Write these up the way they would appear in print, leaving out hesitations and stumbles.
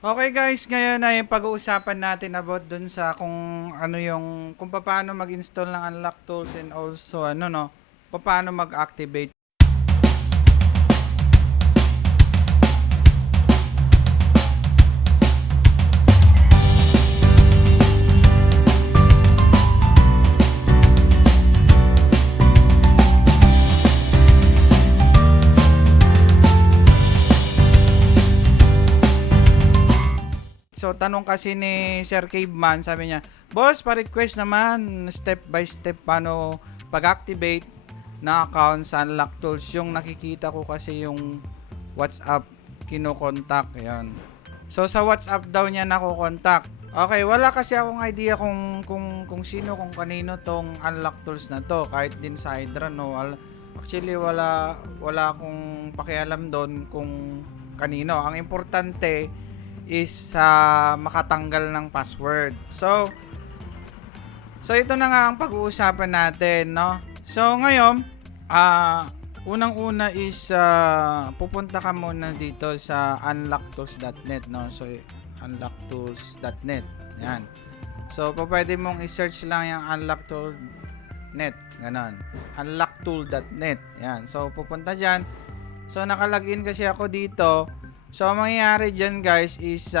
Okay guys, ngayon ay pag-uusapan natin about dun sa kung ano yung kung paano mag-install ng unlock tools and also ano no, paano mag-activate. So tanong kasi ni Sir Caveman, sabi niya, "Boss, pa-request naman step by step paano pag-activate na account sa unlock tools." Yung nakikita ko kasi yung WhatsApp kino-contact, 'yan. So sa WhatsApp daw niya nako-contact. Okay, wala kasi akong idea kung sino, kung kanino tong unlock tools na to, kahit din sa Hydra no. Actually wala akong pakialam doon kung kanino. Ang importante is makatanggal ng password. So ito na nga ang pag-uusapan natin, no? So ngayon, unang-una is pupunta ka muna dito sa unlocktools.net, no? So unlocktools.net. Yan. So pwede mong i-search lang yung unlocktool.net, ganon. Unlocktool.net. Yan. So pupunta diyan. So nakalagin kasi ako dito. So, ang mangyayari dyan guys is,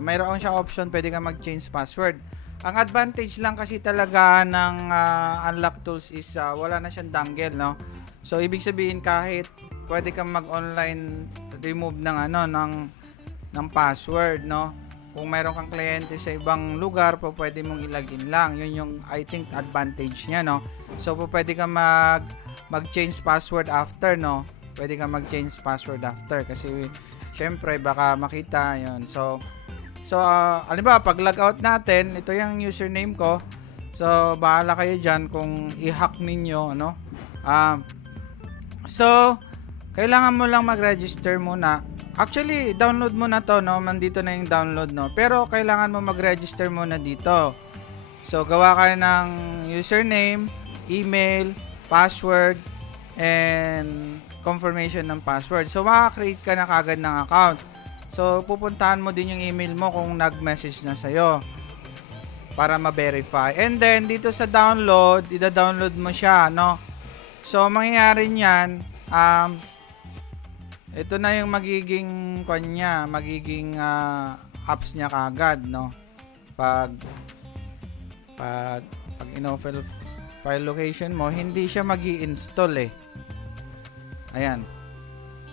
mayroon siyang option, pwede ka mag-change password. Ang advantage lang kasi talaga ng unlock tools is, wala na siyang dangle, no? So, ibig sabihin kahit pwede kang mag-online remove ng password, no? Kung mayroon kang kliyente sa ibang lugar, pwede mong ilagin lang. Yun yung, I think, advantage niya, no? So, pwede kang mag-change password after, no? Pwede kang mag-change password after kasi syempre baka makita yon. So halimbawa pag logout natin, ito yung username ko. So bahala kayo diyan kung i-hack ninyo, ano. So kailangan mo lang mag-register muna. Actually, download mo na to, no. Nandito na yung download, no. Pero kailangan mo mag-register muna dito. So gawa ka ng username, email, password, and confirmation ng password. So, makaka-create ka na kagad ng account. So, pupuntahan mo din yung email mo kung nag-message na sa'yo para ma-verify. And then, dito sa download, ida-download mo siya, no? So, mangyayari niyan, ito na yung magiging apps niya kagad, no? Pag in-open file location mo, hindi siya magi-install eh. Ayan.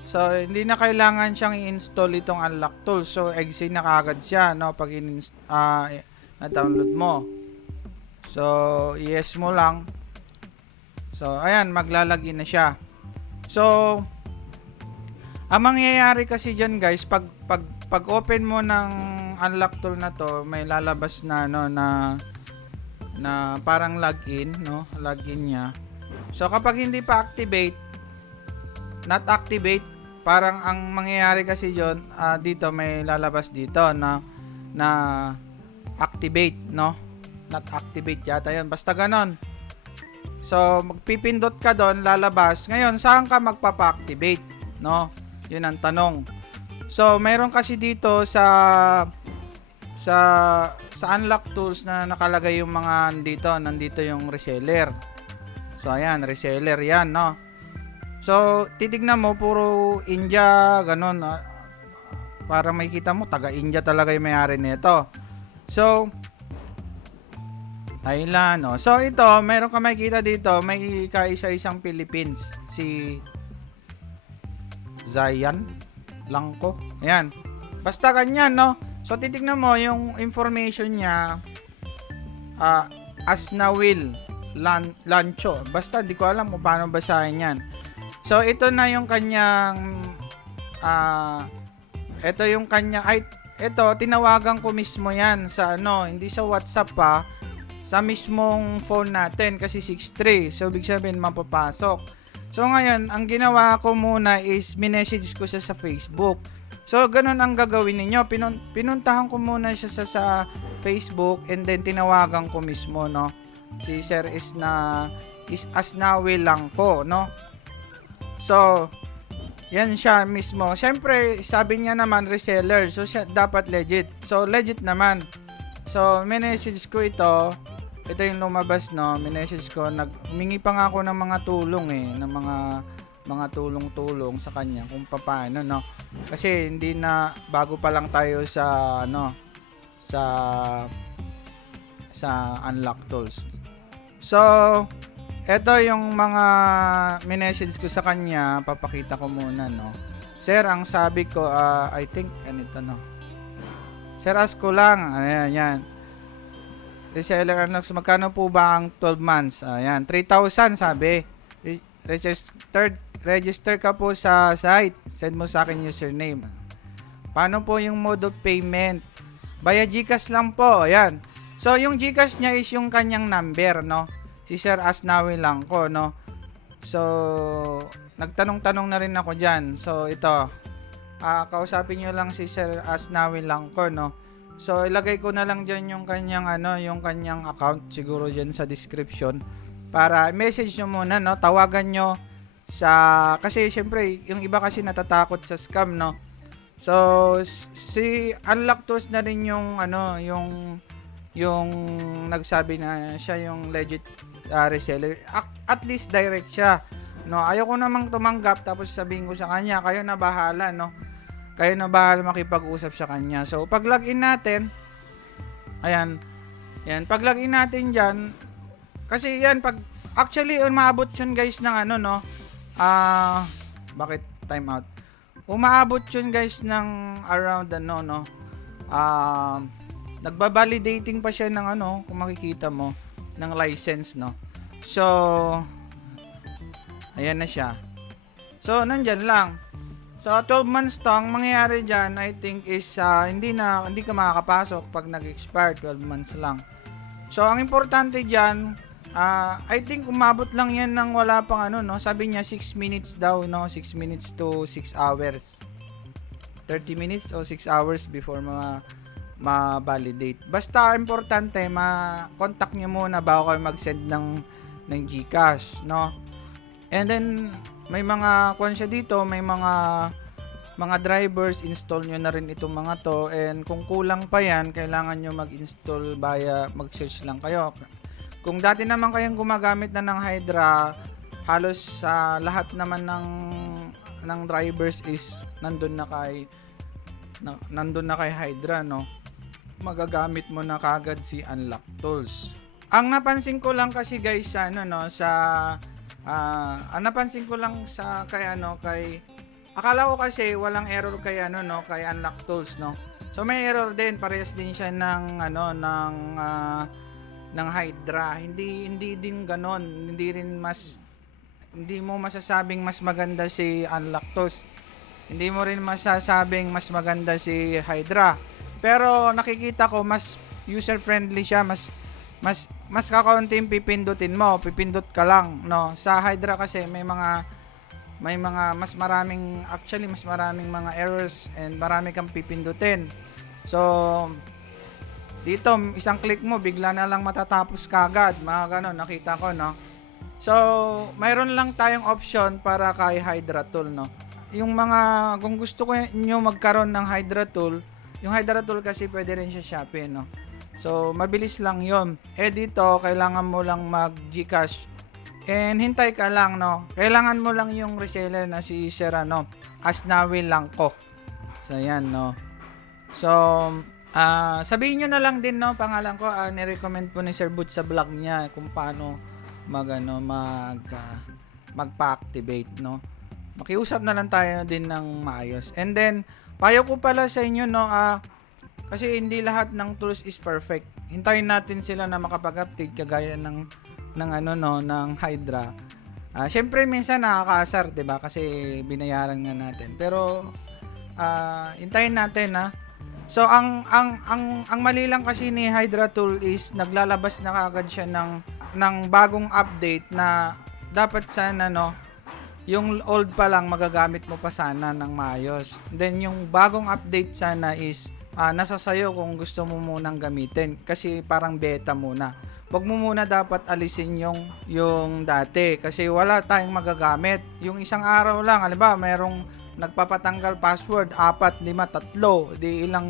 So, hindi na kailangan siyang i-install itong unlock tool. So, exit na kagad siya, no? Pag na-download mo. So, yes mo lang. So, ayan, maglalagin na siya. So, ang mangyayari kasi dyan, guys, pag open mo ng unlock tool na to, may lalabas na, no, na parang login, no? Login niya. So, kapag hindi pa not activate, parang ang mangyayari kasi yon, dito may lalabas dito na activate, no? Not activate yata yun, basta ganon. So magpipindot ka doon, lalabas. Ngayon, saan ka magpapa-activate, no? Yun ang tanong. So mayroon kasi dito sa unlock tools na nakalagay yung mga nandito yung reseller. So ayan, reseller yan, no? So, titignan mo, puro India, ganun. Para makikita mo, taga-India talaga yung may-ari nito. So, Thailand, no? So, ito, meron ka makikita dito, may kaisa-isang Philippines. Si Zayan Langko. Ayan. Basta ganyan, no? So, titignan mo, yung information niya, Asnawil Lancho. Basta, di ko alam kung paano basahin yan. So, ito na yung kanyang, ito, tinawagan ko mismo yan sa hindi sa WhatsApp pa, sa mismong phone natin, kasi 63. So, ibig sabihin, mapapasok. So, ngayon, ang ginawa ko muna is, minessage ko siya sa Facebook. So, ganun ang gagawin ninyo. Pinuntahan ko muna siya sa Facebook, and then, tinawagan ko mismo, no? Si Sir Asnawi lang ko, no? So, Yan siya mismo. Siyempre, sabi niya naman reseller. So, siya dapat legit. So, legit naman. So, minessage ko ito. Ito yung lumabas, no. Minessage ko. Humingi pa nga ako ng mga tulong ng mga tulong-tulong sa kanya kung paano, no. Kasi hindi na, bago pa lang tayo sa Unlock Tools. So, eto yung mga minessage ko sa kanya, papakita ko muna, no. Sir, ang sabi ko, I think, ganito, no. Sir, ask ko lang, ayan, yan. Reseller unlocks, magkano po ba ang 12 months? Ayan, 3,000 sabi. Register ka po sa site. Send mo sa akin username. Paano po yung mode of payment? Via GCash lang po, ayan. So, yung GCash niya is yung kanyang number, no. Si Sir Asnawi lang ko, no. So, nagtanong-tanong na rin ako dyan. So, ito. Kausapin nyo lang si Sir Asnawi lang ko, no. So, ilagay ko na lang dyan yung kanyang, yung kanyang account. Siguro dyan sa description. Para message nyo muna, no. Tawagan nyo kasi, syempre, yung iba kasi natatakot sa scam, no. So, si Unlock Tools na rin yung, yung nagsabi na siya yung legit reseller. At least direct siya, no. Ayoko namang tumanggap tapos sabihin ko sa kanya, kayo na bahala, no. Kayo na bahala makipag-usap sa kanya. So, pag login natin, ayan, pag login natin diyan, kasi yan actually umaabot yun guys ng no. Bakit time out? Umaabot yun guys ng around no. Nagba-validating pa siya ng kung makikita mo, ng license, no. So, ayan na siya. So, nandyan lang. So, 12 months to, ang mangyayari dyan, I think is, hindi ka makakapasok pag nag-expire, 12 months lang. So, ang importante dyan, I think umabot lang yan ng wala pang no. Sabi niya, 6 minutes daw, no. 6 minutes to 6 hours. 30 minutes o 6 hours before ma-validate. Basta importante, ma-contact nyo muna bago kayo mag-send ng GCash, no? And then, may mga siya dito, may mga drivers, install nyo na rin itong mga to. And kung kulang pa yan, kailangan nyo mag-install mag-search lang kayo. Kung dati naman kayong gumagamit na ng Hydra, halos lahat naman ng drivers is nandun na kay Hydra, no. Magagamit mo na kagad si Unlock Tools. Ang napansin ko lang kasi guys napansin ko lang kay akala ko kasi walang error kay kay Unlock Tools, no. So may error din, parehas din siya ng ng Hydra. Hindi din ganon. Hindi mo masasabing mas maganda si Unlock Tools. Hindi mo rin masasabing mas maganda si Hydra. Pero nakikita ko mas user friendly siya, mas kakaunting pipindutin mo, pipindot ka lang, no. Sa Hydra kasi may mga mas maraming mga errors and marami kang pipindutin. So dito isang click mo bigla na lang matatapos kagad, mga ganon, nakita ko, no. So mayroon lang tayong option para kay Hydra tool, no. Kung gusto ko niyo magkaroon ng Hydra tool, yung Hydra tool kasi pwede rin siya Shopee, no. So, mabilis lang yon. Dito, kailangan mo lang mag-GCash. And hintay ka lang, no. Kailangan mo lang yung reseller na si Sir Asnawi lang ko. So, yan, no. So, sabihin nyo na lang din, no, pangalan ko, nirecommend po ni Sir Boots sa vlog niya kung paano magpa-activate, no. Makiusap na lang tayo din ng maayos. And then, payo ko pala sa inyo, no, kasi hindi lahat ng tools is perfect. Hintayin natin sila na makapag-update kagaya ng Hydra. Syempre minsan nakakaasar, 'di ba? Kasi binayaran nga natin. Pero hintayin natin, ha. So ang mali lang kasi ni Hydra tool is naglalabas na kaagad siya ng bagong update na dapat sana, no, yung old pa lang magagamit mo pa sana ng maayos. Then yung bagong update sana is nasa sayo kung gusto mo munang gamitin kasi parang beta muna. Wag mo muna dapat alisin yung dati kasi wala tayong magagamit. Yung isang araw lang, halimbawa nagpapatanggal password 4, 5, 3, di ilang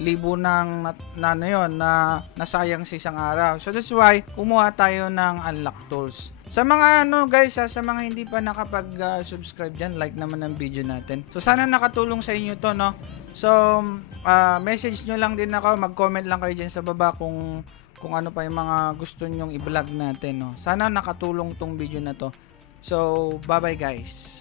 libo ng na ano yun, na nasayang sa isang araw. So that's why kumuha tayo ng unlock tools. Sa mga guys, sa mga hindi pa nakapag-subscribe dyan, like naman ang video natin. So sana nakatulong sa inyo to, no. So message nyo lang din ako, mag-comment lang kayo dyan sa baba kung ano pa yung mga gusto nyong i-vlog natin, no. Sana nakatulong tong video na to. So bye bye guys.